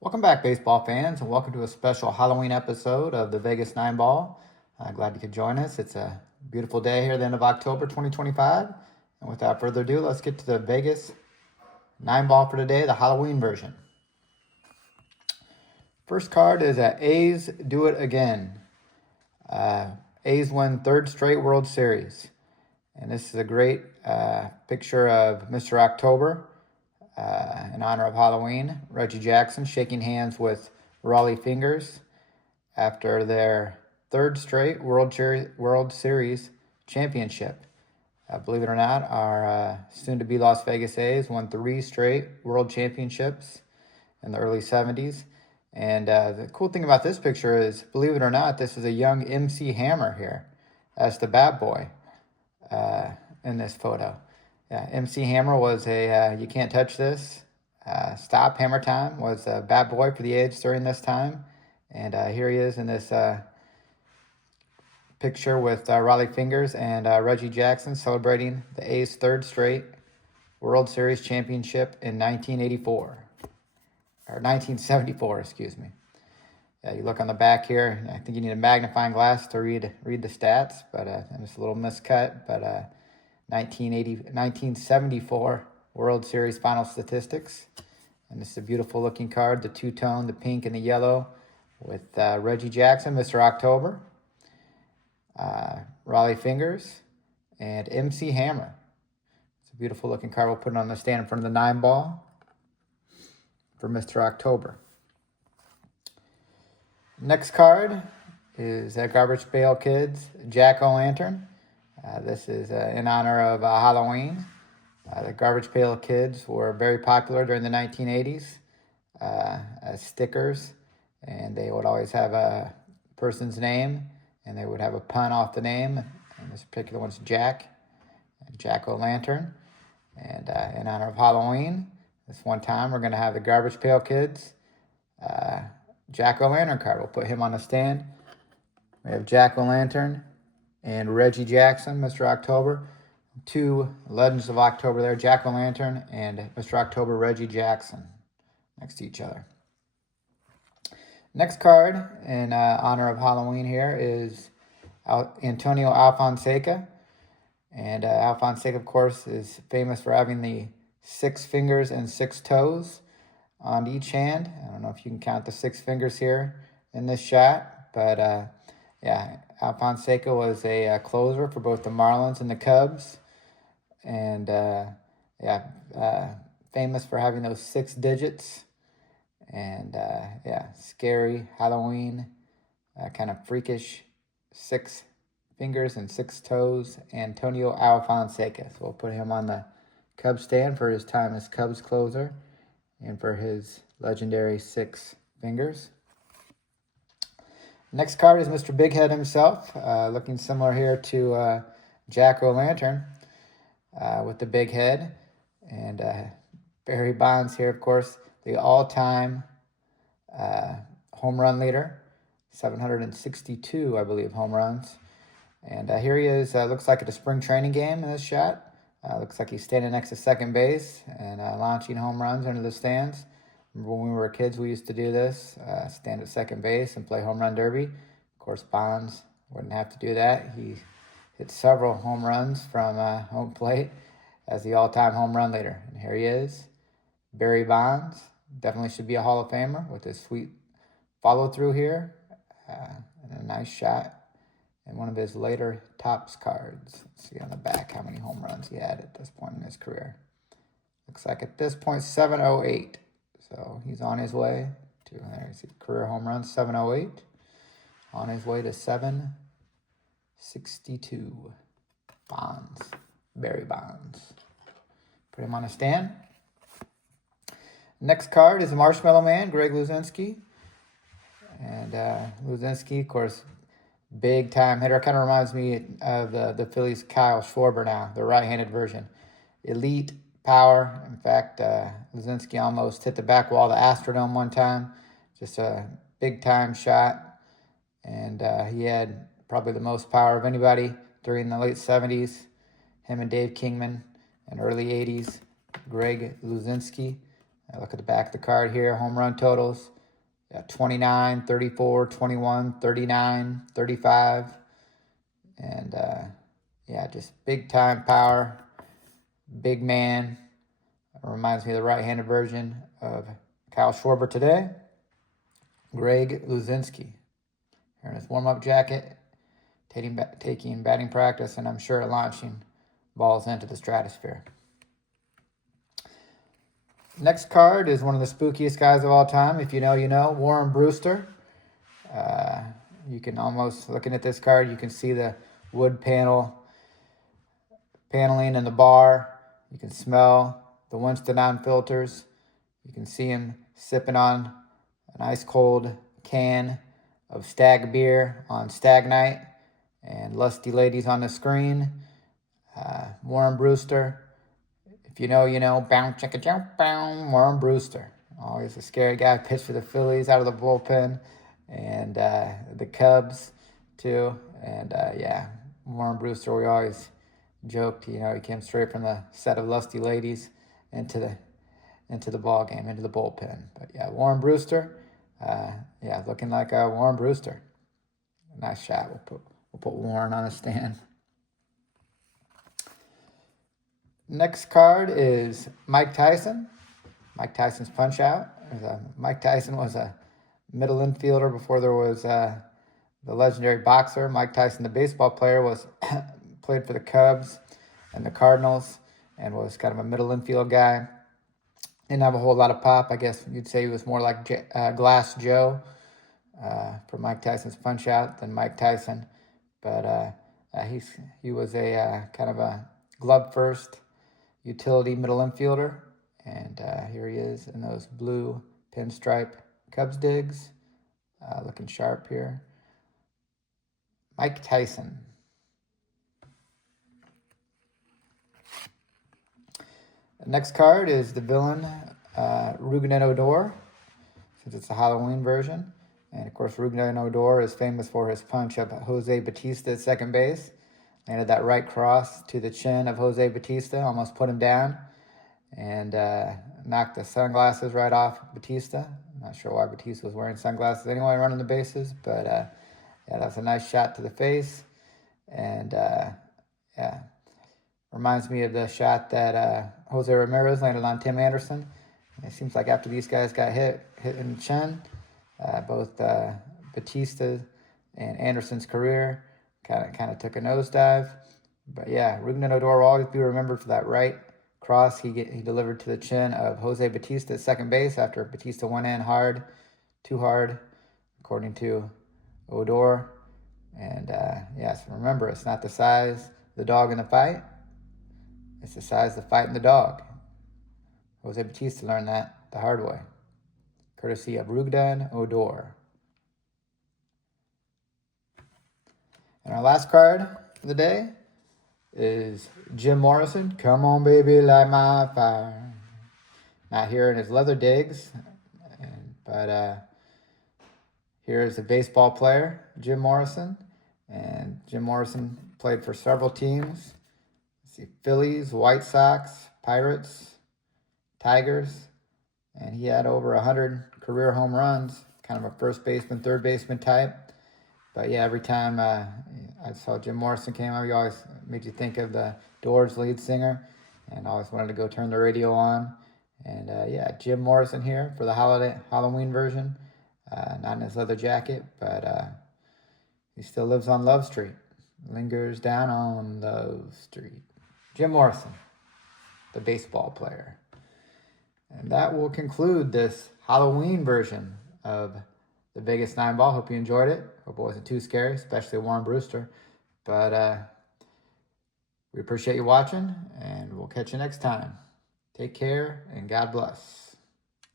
Welcome back, baseball fans, and welcome to a special Halloween episode of the Vegas Nine Ball. Glad you could join us. It's a beautiful day here at the end of October 2025. And without further ado, let's get to the Vegas Nine Ball for today, the Halloween version. First card is A's Do It Again. A's win third straight World Series. And this is a great picture of Mr. October. In honor of Halloween, Reggie Jackson shaking hands with Rollie Fingers after their third straight World Series championship. Believe it or not, our soon-to-be Las Vegas A's won 3 straight World Championships in the early 70s. And the cool thing about this picture is, believe it or not, this is a young MC Hammer here as the bat boy in this photo. Yeah, MC Hammer was a You Can't Touch This. Stop Hammer Time was a bat boy for the A's during this time. And here he is in this picture with Rollie Fingers and Reggie Jackson celebrating the A's third straight World Series championship in 1984. Or 1974, excuse me. Yeah, you look on the back here, I think you need a magnifying glass to read the stats, but and it's a little miscut, but 1974 World Series final statistics. And this is a beautiful looking card, the two-tone, the pink and the yellow, with Reggie Jackson, Mr. October, Rollie Fingers, and MC Hammer. It's a beautiful looking card. We'll put it on the stand in front of the 9 ball for Mr. October. Next card is Garbage Pail Kids Jack-O-Lantern. This is in honor of Halloween. The Garbage Pail Kids were very popular during the 1980s as stickers, and they would always have a person's name, and they would have a pun off the name. And this particular one's Jack-O-Lantern. And in honor of Halloween, this one time we're going to have the Garbage Pail Kids Jack-O-Lantern card. We'll put him on the stand. We have Jack-O-Lantern and Reggie Jackson, Mr. October. 2 Legends of October there, Jack-O-Lantern and Mr. October, Reggie Jackson, next to each other. Next card in honor of Halloween here is Antonio Alfonseca. And Alfonseca, of course, is famous for having the 6 fingers and 6 toes on each hand. I don't know if you can count the 6 fingers here in this shot, but yeah, Alfonseca was a closer for both the Marlins and the Cubs. And famous for having those 6 digits. And scary Halloween, kind of freakish 6 fingers and 6 toes, Antonio Alfonseca. So we'll put him on the Cubs stand for his time as Cubs closer and for his legendary 6 fingers. Next card is Mr. Big Head himself, looking similar here to Jack-O-Lantern with the big head. And Barry Bonds here, of course, the all-time home run leader, 762, I believe, home runs. And here he is, looks like at a spring training game in this shot. Looks like he's standing next to second base and launching home runs into the stands. Remember when we were kids, we used to do this, stand at second base and play home run derby. Of course, Bonds wouldn't have to do that. He hit several home runs from home plate as the all-time home run leader. And here he is, Barry Bonds. Definitely should be a Hall of Famer with his sweet follow-through here. And a nice shot. And one of his later Topps cards. Let's see on the back how many home runs he had at this point in his career. Looks like at this point, 708. So he's on his way to, there's career home runs, 708. On his way to 762. Bonds. Barry Bonds. Put him on a stand. Next card is Marshmallow Man, Greg Luzinski. And Luzinski, of course, big time hitter. Kind of reminds me of the Phillies' Kyle Schwarber now, the right-handed version. Elite power. In fact, Luzinski almost hit the back wall of the Astrodome one time. Just a big-time shot. And he had probably the most power of anybody during the late 70s. Him and Dave Kingman in early 80s. Greg Luzinski. Look at the back of the card here, home run totals. 29, 34, 21, 39, 35. And yeah, just big time power, big man. Reminds me of the right-handed version of Kyle Schwarber today. Greg Luzinski. Here in his warm-up jacket, taking batting practice, and I'm sure launching balls into the stratosphere. Next card is one of the spookiest guys of all time. If you know, you know. Warren Brewster. You can almost, looking at this card, you can see the wood paneling in the bar. You can smell the Winston-On filters. You can see him sipping on an ice-cold can of Stag beer on Stag Night, and lusty ladies on the screen. Warren Brewster. If you know, you know. Bow, chicka, jump, bow. Warren Brewster. Always a scary guy. Pitched for the Phillies out of the bullpen, and the Cubs too. And yeah, Warren Brewster. We always joked, you know, he came straight from the set of lusty ladies into the ball game, into the bullpen. But yeah, Warren Brewster. Yeah, looking like Warren Brewster. Nice shot. We'll put Warren on a stand. Next card is Mike Tyson. Mike Tyson's Punch Out. Mike Tyson was a middle infielder before there was the legendary boxer. Mike Tyson, the baseball player, was played for the Cubs and the Cardinals and was kind of a middle infield guy. Didn't have a whole lot of pop. I guess you'd say he was more like Glass Joe for Mike Tyson's Punch Out than Mike Tyson. But he was a kind of a glove first utility middle infielder. And here he is in those blue pinstripe Cubs digs. Looking sharp here. Mike Tyson. The next card is the villain, Rougned Odor, since it's a Halloween version. And of course, Rougned Odor is famous for his punch of Jose Bautista at second base. Landed that right cross to the chin of Jose Bautista, almost put him down, and knocked the sunglasses right off Bautista. I'm not sure why Bautista was wearing sunglasses anyway running the bases, but yeah, that was a nice shot to the face. And yeah, reminds me of the shot that Jose Ramirez landed on Tim Anderson. And it seems like after these guys got hit in the chin, both Bautista and Anderson's career kind of took a nosedive. But yeah, Rougned Odor will always be remembered for that right cross he delivered to the chin of Jose Bautista at second base after Bautista went in hard, too hard, according to Odor. And yes, remember, it's not the size of the dog in the fight, it's the size of the fight in the dog. Jose Bautista learned that the hard way, courtesy of Rougned Odor. And our last card of the day is Jim Morrison. Come on, baby, light my fire. Not here in his leather digs, but here's a baseball player, Jim Morrison. And Jim Morrison played for several teams. Let's see, Phillies, White Sox, Pirates, Tigers. And he had over 100 career home runs, kind of a first baseman, third baseman type. But yeah, every time I saw Jim Morrison came out, he always made you think of the Doors lead singer, and I always wanted to go turn the radio on. And yeah, Jim Morrison here for the Halloween version. Not in his leather jacket, but he still lives on Love Street. Lingers down on Love Street. Jim Morrison, the baseball player. And that will conclude this Halloween version of the Vegas 9 Ball. Hope you enjoyed it. Hope it wasn't too scary, especially Warren Brewster. But we appreciate you watching, and we'll catch you next time. Take care, and God bless.